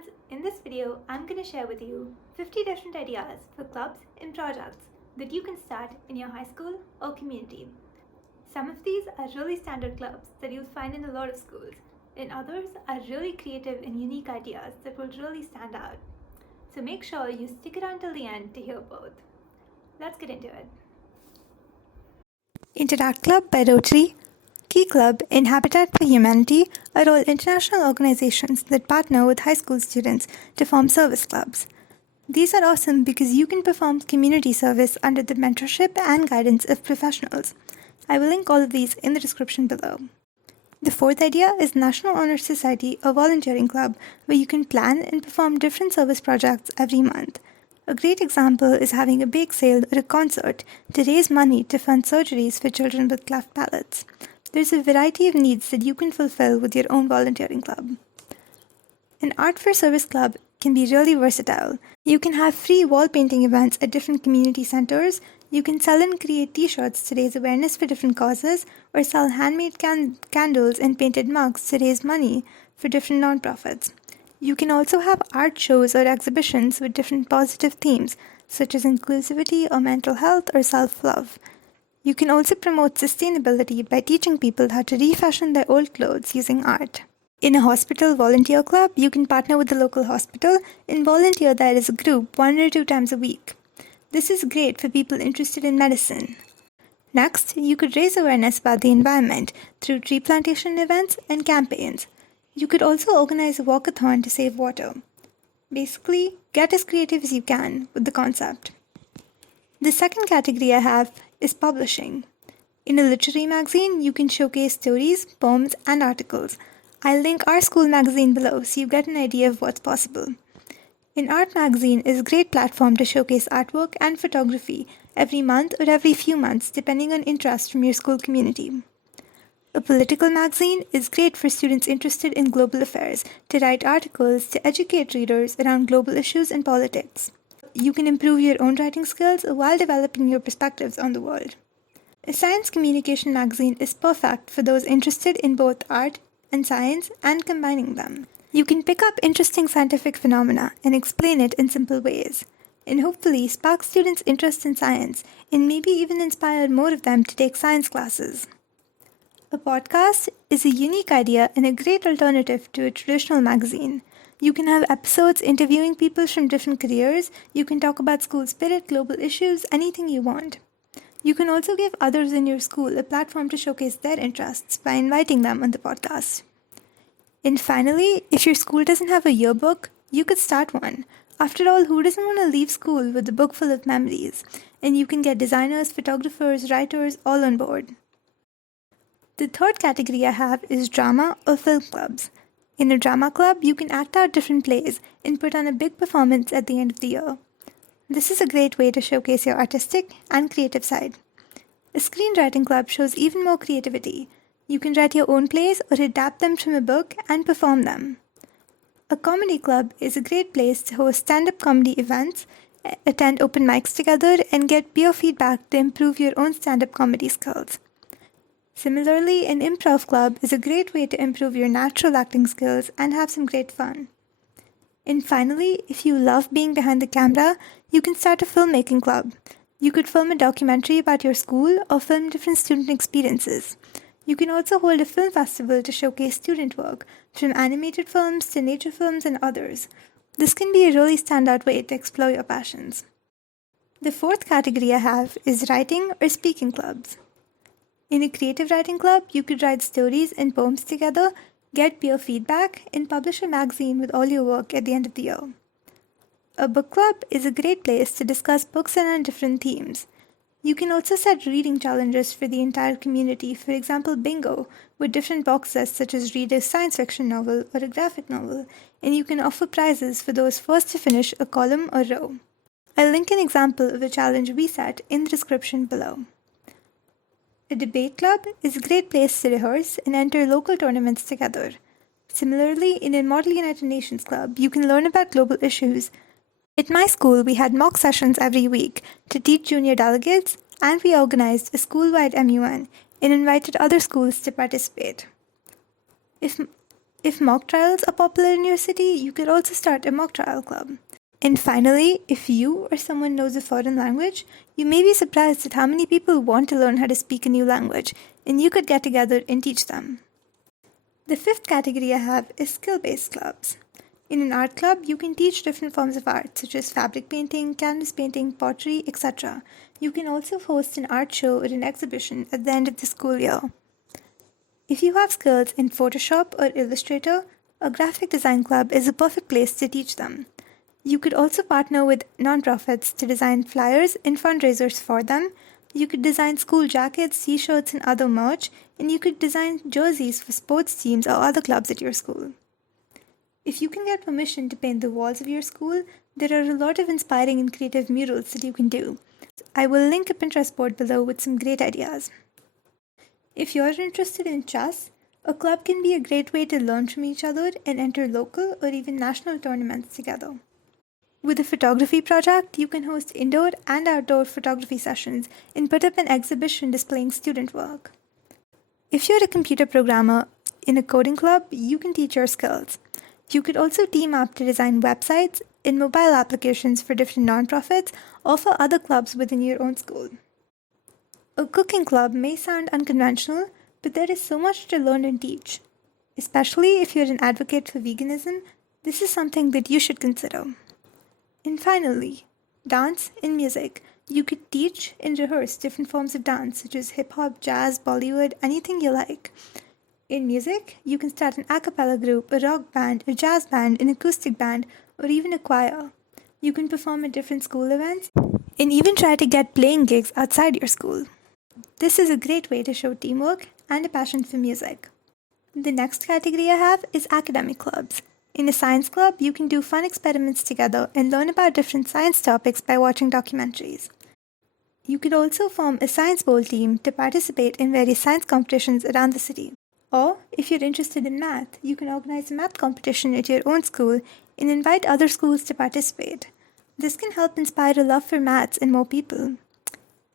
friends, in this video I'm going to share with you 50 different ideas for clubs and projects that you can start in your high school or community. Some of these are really standard clubs that you'll find in a lot of schools, and others are really creative and unique ideas that will really stand out. So make sure you stick around till the end to hear both. Let's get into it. Interact Club by Rotary, Key Club, and Habitat for Humanity are all international organizations that partner with high school students to form service clubs. These are awesome because you can perform community service under the mentorship and guidance of professionals. I will link all of these in the description below. The fourth idea is National Honor Society, a volunteering club where you can plan and perform different service projects every month. A great example is having a bake sale or a concert to raise money to fund surgeries for children with cleft palates. There's a variety of needs that you can fulfill with your own volunteering club. An Art for Service club can be really versatile. You can have free wall painting events at different community centers. You can sell and create t-shirts to raise awareness for different causes, or sell handmade candles and painted mugs to raise money for different nonprofits. You can also have art shows or exhibitions with different positive themes, such as inclusivity or mental health or self-love. You can also promote sustainability by teaching people how to refashion their old clothes using art. In a hospital volunteer club, you can partner with the local hospital and volunteer there as a group 1 or 2 times a week. This is great for people interested in medicine. Next, you could raise awareness about the environment through tree plantation events and campaigns. You could also organize a walkathon to save water. Basically, get as creative as you can with the concept. The second category I have is publishing. In a literary magazine, you can showcase stories, poems, and articles. I'll link our school magazine below so you get an idea of what's possible. An art magazine is a great platform to showcase artwork and photography every month or every few months, depending on interest from your school community. A political magazine is great for students interested in global affairs to write articles to educate readers around global issues and politics. You can improve your own writing skills while developing your perspectives on the world. A science communication magazine is perfect for those interested in both art and science and combining them. You can pick up interesting scientific phenomena and explain it in simple ways, and hopefully spark students' interest in science and maybe even inspire more of them to take science classes. A podcast is a unique idea and a great alternative to a traditional magazine. You can have episodes interviewing people from different careers. You can talk about school spirit, global issues, anything you want. You can also give others in your school a platform to showcase their interests by inviting them on the podcast. And finally, if your school doesn't have a yearbook, you could start one. After all, who doesn't want to leave school with a book full of memories? And you can get designers, photographers, writers all on board. The third category I have is drama or film clubs. In a drama club, you can act out different plays and put on a big performance at the end of the year. This is a great way to showcase your artistic and creative side. A screenwriting club shows even more creativity. You can write your own plays or adapt them from a book and perform them. A comedy club is a great place to host stand-up comedy events, attend open mics together, and get peer feedback to improve your own stand-up comedy skills. Similarly, an improv club is a great way to improve your natural acting skills and have some great fun. And finally, if you love being behind the camera, you can start a filmmaking club. You could film a documentary about your school or film different student experiences. You can also hold a film festival to showcase student work, from animated films to nature films and others. This can be a really standout way to explore your passions. The fourth category I have is writing or speaking clubs. In a creative writing club, you could write stories and poems together, get peer feedback, and publish a magazine with all your work at the end of the year. A book club is a great place to discuss books around different themes. You can also set reading challenges for the entire community, for example bingo, with different boxes such as read a science fiction novel or a graphic novel, and you can offer prizes for those first to finish a column or row. I'll link an example of a challenge we set in the description below. A debate club is a great place to rehearse and enter local tournaments together. Similarly, in a Model United Nations club, you can learn about global issues. At my school, we had mock sessions every week to teach junior delegates, and we organized a school-wide MUN and invited other schools to participate. If If mock trials are popular in your city, you could also start a mock trial club. And finally, if you or someone knows a foreign language, you may be surprised at how many people want to learn how to speak a new language, and you could get together and teach them. The fifth category I have is skill-based clubs. In an art club, you can teach different forms of art, such as fabric painting, canvas painting, pottery, etc. You can also host an art show or an exhibition at the end of the school year. If you have skills in Photoshop or Illustrator, a graphic design club is a perfect place to teach them. You could also partner with nonprofits to design flyers and fundraisers for them. You could design school jackets, t-shirts, and other merch, and you could design jerseys for sports teams or other clubs at your school. If you can get permission to paint the walls of your school, there are a lot of inspiring and creative murals that you can do. I will link a Pinterest board below with some great ideas. If you're interested in chess, a club can be a great way to learn from each other and enter local or even national tournaments together. With a photography project, you can host indoor and outdoor photography sessions and put up an exhibition displaying student work. If you're a computer programmer in a coding club, you can teach your skills. You could also team up to design websites and mobile applications for different nonprofits or for other clubs within your own school. A cooking club may sound unconventional, but there is so much to learn and teach. Especially if you're an advocate for veganism, this is something that you should consider. And finally, dance and music. You could teach and rehearse different forms of dance, such as hip-hop, jazz, Bollywood, anything you like. In music, you can start an a cappella group, a rock band, a jazz band, an acoustic band, or even a choir. You can perform at different school events and even try to get playing gigs outside your school. This is a great way to show teamwork and a passion for music. The next category I have is academic clubs. In a science club, you can do fun experiments together and learn about different science topics by watching documentaries. You could also form a science bowl team to participate in various science competitions around the city. Or, if you're interested in math, you can organize a math competition at your own school and invite other schools to participate. This can help inspire a love for maths in more people.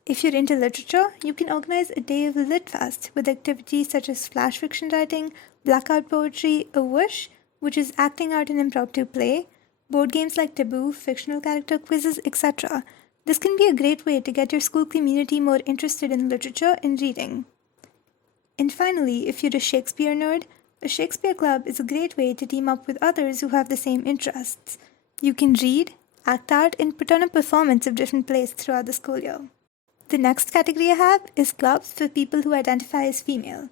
If you're into literature, you can organize a day of Lit Fest with activities such as flash fiction writing, blackout poetry, a wish, which is acting out an impromptu play, board games like Taboo, fictional character quizzes, etc. This can be a great way to get your school community more interested in literature and reading. And finally, if you're a Shakespeare nerd, a Shakespeare club is a great way to team up with others who have the same interests. You can read, act out, and put on a performance of different plays throughout the school year. The next category I have is clubs for people who identify as female.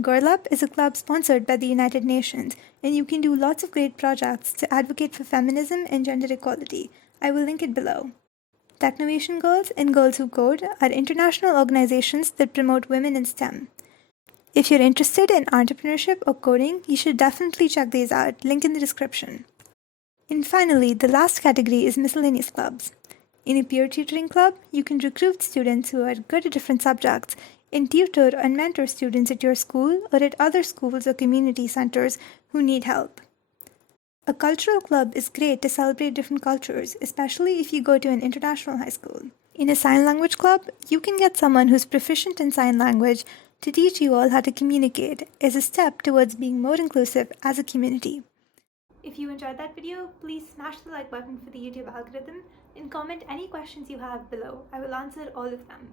Girl Up is a club sponsored by the United Nations, and you can do lots of great projects to advocate for feminism and gender equality. I will link it below. Technovation Girls and Girls Who Code are international organizations that promote women in STEM. If you're interested in entrepreneurship or coding, you should definitely check these out, link in the description. And finally, the last category is miscellaneous clubs. In a peer tutoring club, you can recruit students who are good at different subjects and tutor and mentor students at your school or at other schools or community centers who need help. A cultural club is great to celebrate different cultures, especially if you go to an international high school. In a sign language club, you can get someone who's proficient in sign language to teach you all how to communicate as a step towards being more inclusive as a community. If you enjoyed that video, please smash the like button for the YouTube algorithm and comment any questions you have below. I will answer all of them.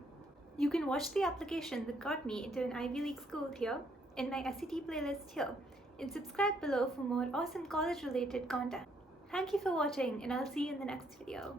You can watch the application that got me into an Ivy League school here, in my SET playlist here, and subscribe below for more awesome college-related content. Thank you for watching, and I'll see you in the next video.